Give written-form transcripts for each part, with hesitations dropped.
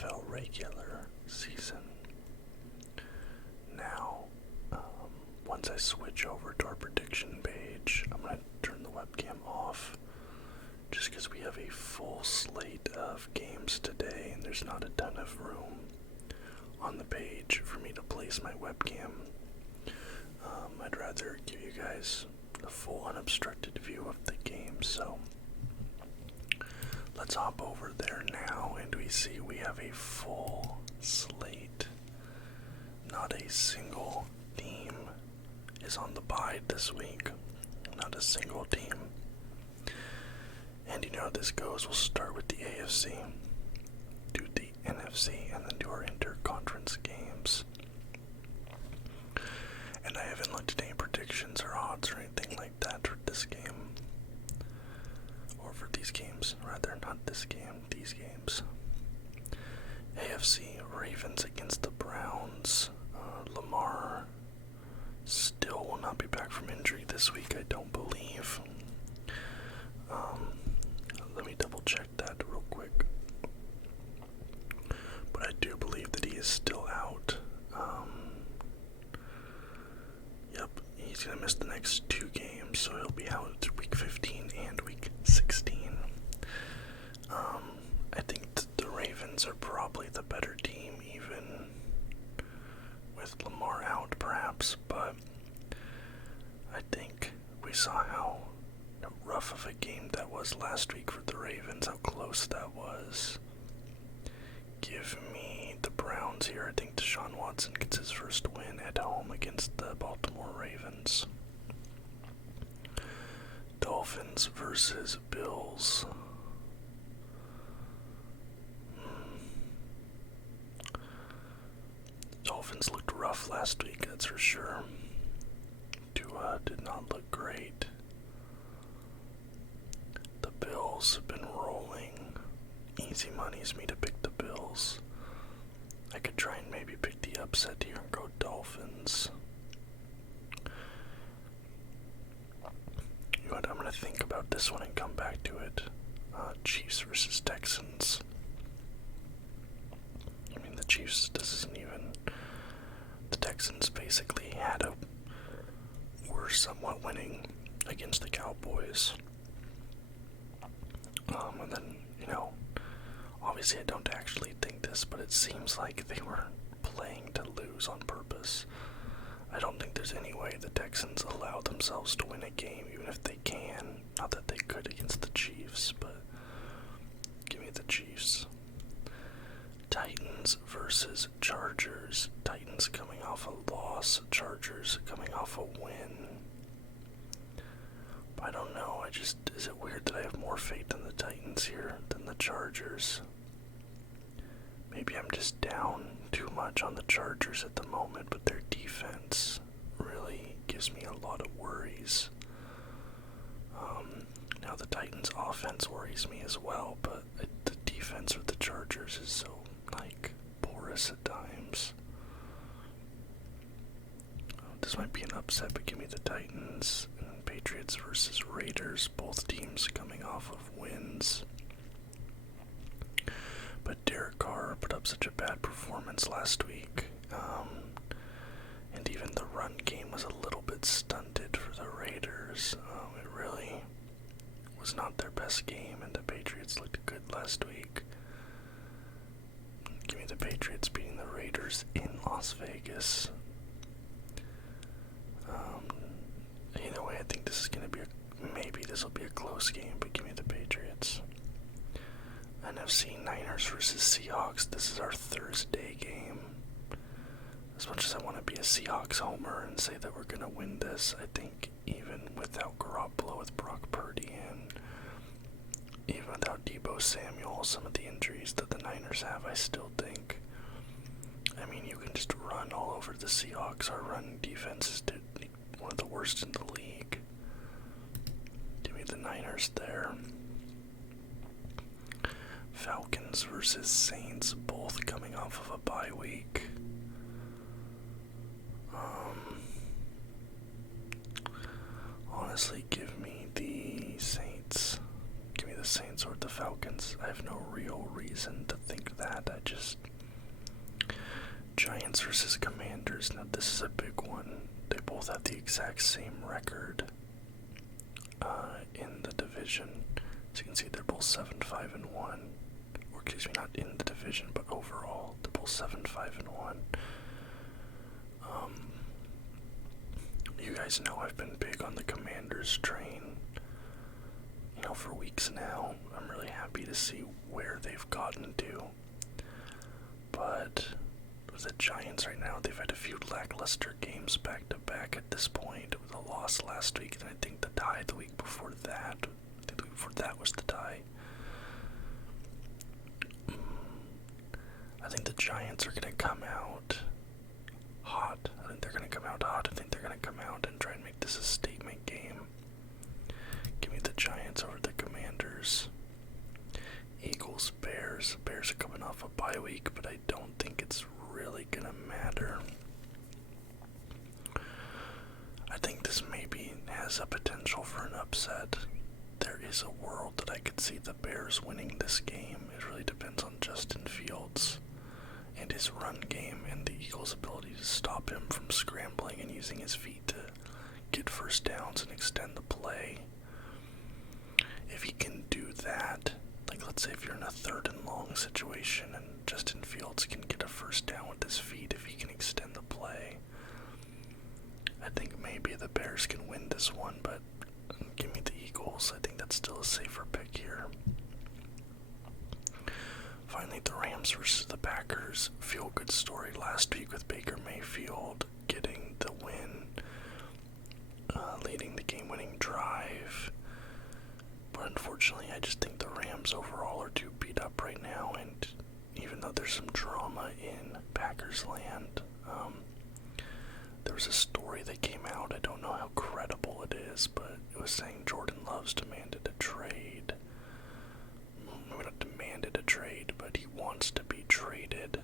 NFL regular season. Now, once I switch over to our prediction page, I'm going to turn the webcam off just because we have a full slate of games today and there's not a ton of room on the page for me to place my webcam. I'd rather give you guys a full unobstructed view of the game, so let's hop over there now, and we see we have a full slate. Not a single team is on the bye this week. Not a single team. And you know how this goes. We'll start with the AFC, do the NFC, and then do our inter-conference games. And I haven't looked at any predictions or odds or anything like that for this game. Or for these games, rather, not this game, these games. AFC, Ravens against the Browns. Lamar still will not be back from injury this week, I don't believe. Let me double check that real quick. But I do believe that he is still out. Yep, he's going to miss the next 2 games, so he'll be out week 15 and week 16. I think the Ravens are probably the better team, even with Lamar out, perhaps, but I think we saw how rough of a game that was last week for the Ravens, how close that was. Give me the Browns here. I think Deshaun Watson gets his first win at home against the Baltimore Ravens. Dolphins versus Bills. Dolphins looked rough last week, that's for sure. Tua did not look great. The Bills have been rolling. Easy money's me to pick the Bills. I could try and maybe pick the upset here and go Dolphins. You know what, I'm going to think about this one and come back to it. Chiefs versus Texans. I mean, the Chiefs, this isn't even... The Texans basically were somewhat winning against the Cowboys. And then, obviously I don't actually think this, but it seems like they were playing to lose on purpose. I don't think there's any way the Texans allow themselves to win a game, even if they can. Not that they could against the Chiefs, but give me the Chiefs. Titans versus Chargers. Titans coming off a loss, Chargers coming off a win. I don't know, is it weird that I have more faith in the Titans here than the Chargers? Maybe I'm just down too much on the Chargers at the moment, but their defense really gives me a lot of worries. Now the Titans' offense worries me as well, but the defense of the Chargers is so, porous at times. This might be an upset, but give me the Titans. And Patriots versus Raiders, both teams coming off of wins. But Derek Carr put up such a bad performance last week. And even the run game was a little bit stunted for the Raiders. It really was not their best game, and the Patriots looked good last week. Give me the Patriots beating the Raiders in Las Vegas. Either way, I think this is going to be maybe this will be a close game, but give me the Patriots. NFC Niners versus Seahawks. This is our Thursday game. As much as I want to be a Seahawks homer and say that we're going to win this, I think even without Garoppolo, with Brock Purdy, and even without Deebo Samuel, some of the injuries that the Niners have, I still think, you can just run all over the Seahawks. Our run defense is one of the worst in the league. Give me the Niners there. Falcons versus Saints, both coming off of a bye week. Honestly, give me the Saints. Give me the Saints or the Falcons. I have no real reason to think that. Giants versus Commanders. Now this is a big one. They both have the exact same record in the division. As you can see, they're both 7-5-1. Or excuse me, not in the division, but overall, they're both 7-5-1. You guys know I've been big on the Commanders train, for weeks now. I'm really happy to see where they've gotten to. But with the Giants right now, they've had a few lackluster games back to back at this point. With a loss last week, and I think the tie the week before that. I think the week before that was the tie. I think the Giants are going to come out hot. I think they're going to come out hot. I think they're going to come out and try and make this a statement game. Give me the Giants over the Commanders. Eagles, Bears. Bears are coming off a bye week, but I don't think it's really going to matter. I think this maybe has a potential for an upset. There is a world that I could see the Bears winning this game. It really depends on Justin Fields and his run game and the Eagles' ability to stop him from scrambling and using his feet to get first downs and extend the play. If he can do that, like let's say if you're in a 3rd and long situation and Justin Fields can get a first down with his feet, if he can extend the play, I think maybe the Bears can win this one, but give me the Eagles. I think that's still a safer pick here. Finally, the Rams versus the Packers. Feel good story last week with Baker Mayfield getting the win, leading the game-winning drive. But unfortunately, I just think the Rams overall are too beat up right now, and even though there's some drama in Packers land, there was a story that came out, I don't know how credible it is, but it was saying Jordan Love's demanded a trade. Maybe not demanded a trade, but he wants to be traded.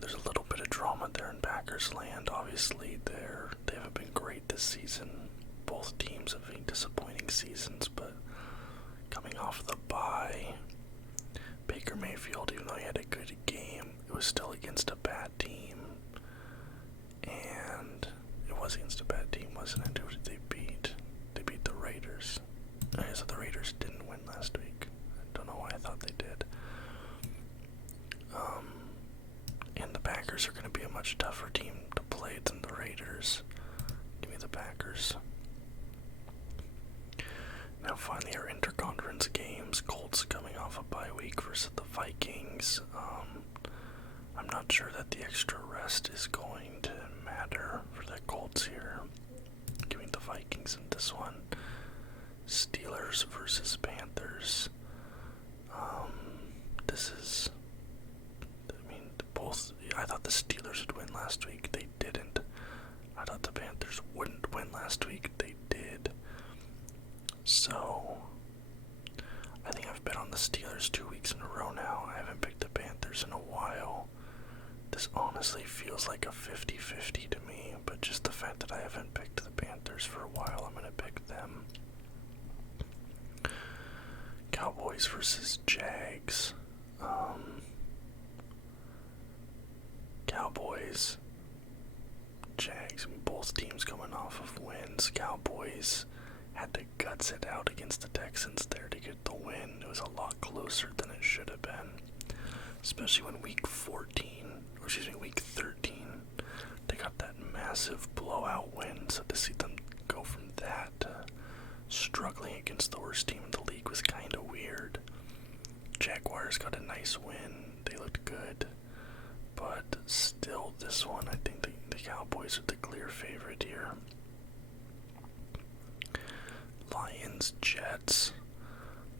There's a little bit of drama there in Packers land. Obviously, they haven't been great this season. Both teams have been disappointing seasons, but coming off the bye, Baker Mayfield, even though he had a good game, it was still against a bad team. And it was against a bad team, wasn't it? Who did they beat? They beat the Raiders. Okay, so the Raiders didn't win last week. I don't know why I thought they did. And the Packers are going to be a much tougher team to play than the Raiders. Give me the Packers. Now finally our interconference games. Colts coming off a bye week versus the Vikings. I'm not sure that the extra rest is going to matter for the Colts here. Give me the Vikings in this one. Steelers versus Panthers. I thought the Steelers would win last week. They didn't. I thought the Panthers wouldn't win last week. They did. So, I think I've bet on the Steelers 2 weeks in a row now. I haven't picked the Panthers in a while. This honestly feels like a 50-50 to me, but just the fact that I haven't picked the Panthers for a while, I'm going to pick them. Cowboys versus Jags. Cowboys, Jags, both teams coming off of wins. Cowboys had to guts it out against the Texans there to get the win. It was a lot closer than it should have been, especially when week 13, they got that massive blowout win. So to see them go from that to struggling against the worst team in the league was kind of weird. Jaguars got a nice win. They looked good. But still, this one, I think the Cowboys are the clear favorite here. Lions, Jets.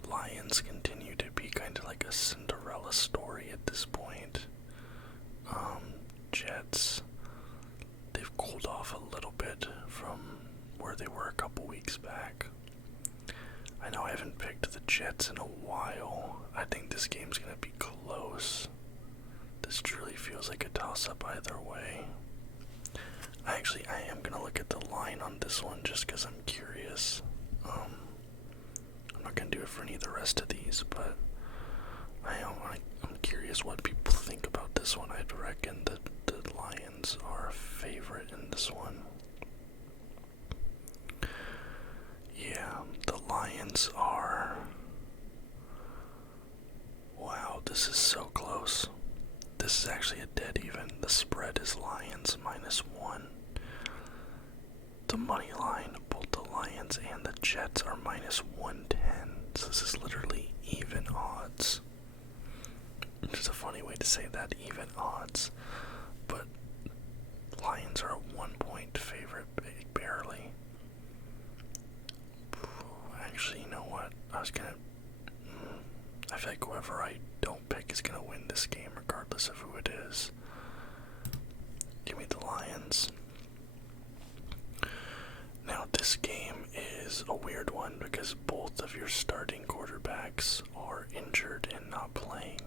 Lions continue to be kind of like a Cinderella story at this point. Jets, they've cooled off a little bit from where they were a couple weeks back. I know I haven't picked the Jets in a while. I think this game's going to be close. This truly feels like a toss-up either way. I am gonna look at the line on this one just because I'm curious. I'm not gonna do it for any of the rest of these, but I'm curious what people think about this one. I'd reckon that the Lions are a favorite in this one. Yeah, the Lions are. Wow, this is so close. This is actually a dead even. The spread is Lions -1. The money line, both the Lions and the Jets are -110. So this is literally even odds. Which is a funny way to say that, even odds. But Lions are a 1-point favorite, barely. Actually, you know what? I feel like whoever I don't pick is gonna win this game, regardless of who it is. Give me the Lions. Now, this game is a weird one because both of your starting quarterbacks are injured and not playing.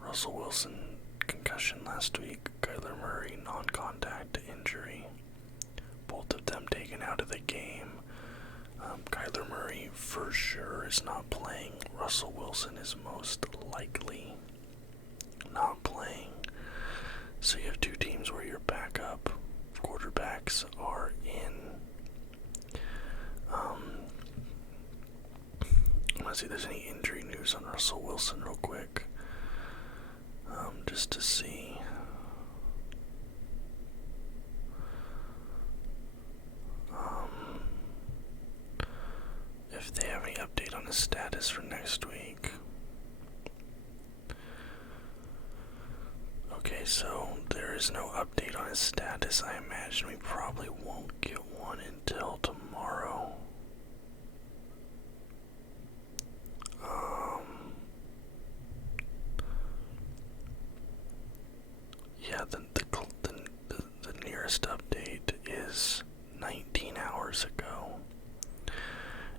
Russell Wilson, concussion last week. Kyler Murray, non-contact injury. Both of them taken out of the game. Kyler Murray for sure is not playing. Russell Wilson is most likely not playing. So you have two teams where your backup quarterbacks are in. I'm gonna see if there's any injury news on Russell Wilson real quick. Just to see. If they have any update on his status for next week. Okay, so there is no update on his status. I imagine we probably won't get one until tomorrow. Yeah, the nearest update is 19 hours ago.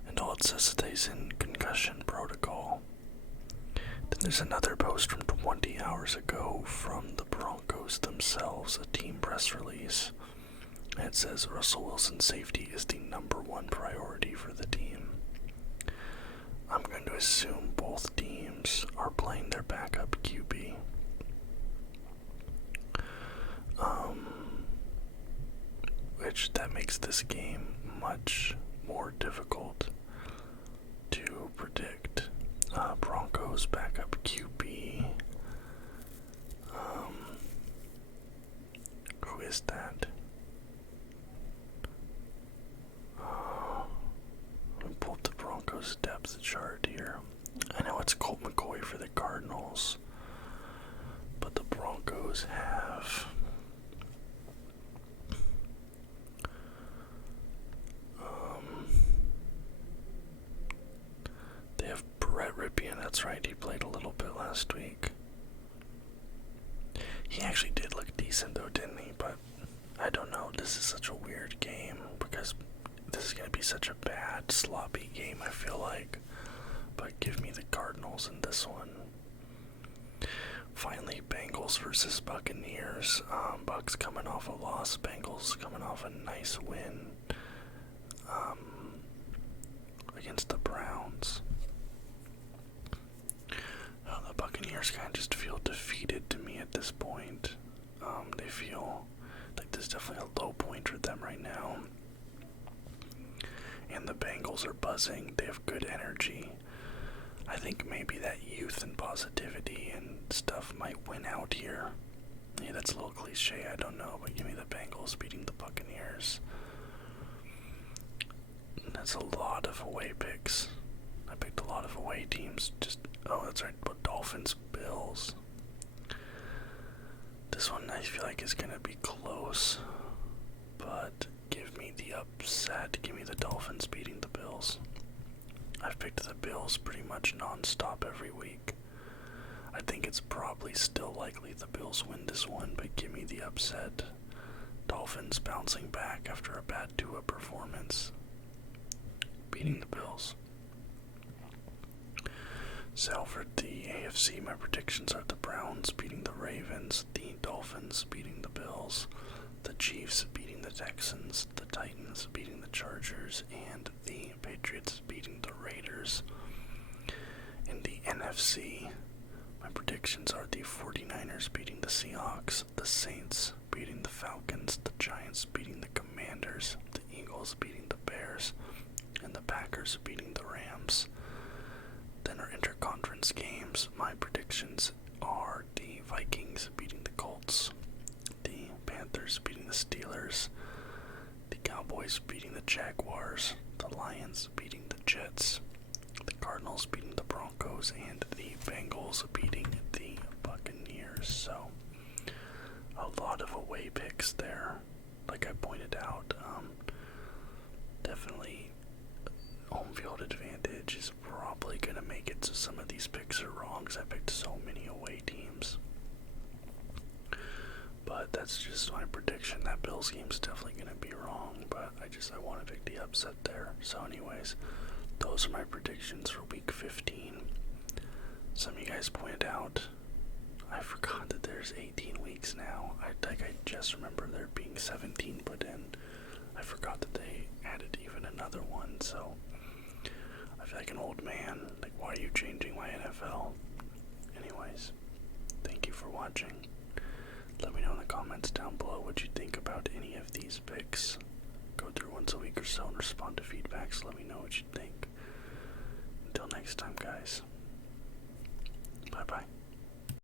And all it says is that he's in concussion protocol. Then there's another post from 20 hours ago from the Broncos themselves, a team press release. And it says Russell Wilson's safety is the #1 priority for the team. I'm going to assume both teams are playing their backup QB. Which that makes this game much more difficult to predict. Broncos backup QB. Who is that? Let me pull up the Broncos depth chart here. I know it's Colt McCoy for the Cardinals, but the Broncos have they have Brett Ripien. That's right, he played a little bit last week. He actually did look decent though, didn't he? But I don't know, this is such a weird game because this is going to be such a bad, sloppy game, I feel like. But give me the Cardinals in this one. Finally, Bengals versus Buccaneers. Bucs coming off a loss, Bengals coming off a nice win against the Browns. The Buccaneers kind of just feel defeated to me at this point. They feel like there's definitely a low point for them right now. And the Bengals are buzzing. They have good energy. I think maybe that youth and positivity and stuff might win out here. Yeah, that's a little cliche, I don't know, but give me the Bengals beating the Buccaneers. That's a lot of away picks. I picked a lot of away teams. Oh, that's right, but Dolphins, Bills. This one I feel like is going to be close, but give me the upset. Give me the Dolphins beating the Bills. I've picked the Bills pretty much non-stop every week. I think it's probably still likely the Bills win this one, but give me the upset. Dolphins bouncing back after a bad Tua performance. Beating the Bills. So for the AFC, my predictions are the Browns beating the Ravens, the Dolphins beating the Bills, the Chiefs beating the Texans, the Titans beating the Chargers, and the Patriots beating the Raiders. In the NFC, my predictions are the 49ers beating the Seahawks, the Saints beating the Falcons, the Giants beating the Commanders, the Eagles beating the Bears, and the Packers beating the Rams. Then our interconference games, my predictions are the Vikings beating the Colts, the Panthers beating the Steelers, the Cowboys beating the Jaguars, the Lions beating the Jets, the Cardinals beating the Broncos, and the Bengals beating the Buccaneers. So, a lot of away picks there. Like I pointed out, definitely home field advantage is probably going to make it so some of these picks are wrong because I picked so many away teams. But that's just my prediction. That Bills game's definitely going to be wrong, but I want to pick the upset there. So anyways, those are my predictions for week 15. Some of you guys pointed out, I forgot that there's 18 weeks now. I just remember there being 17 put in. I forgot that they added even another one, so I feel like an old man. Like, why are you changing my NFL? Anyways, thank you for watching. Let me know in the comments down below what you think about any of these picks. Go through once a week or so and respond to feedback, so let me know what you think. Until next time, guys. Bye-bye.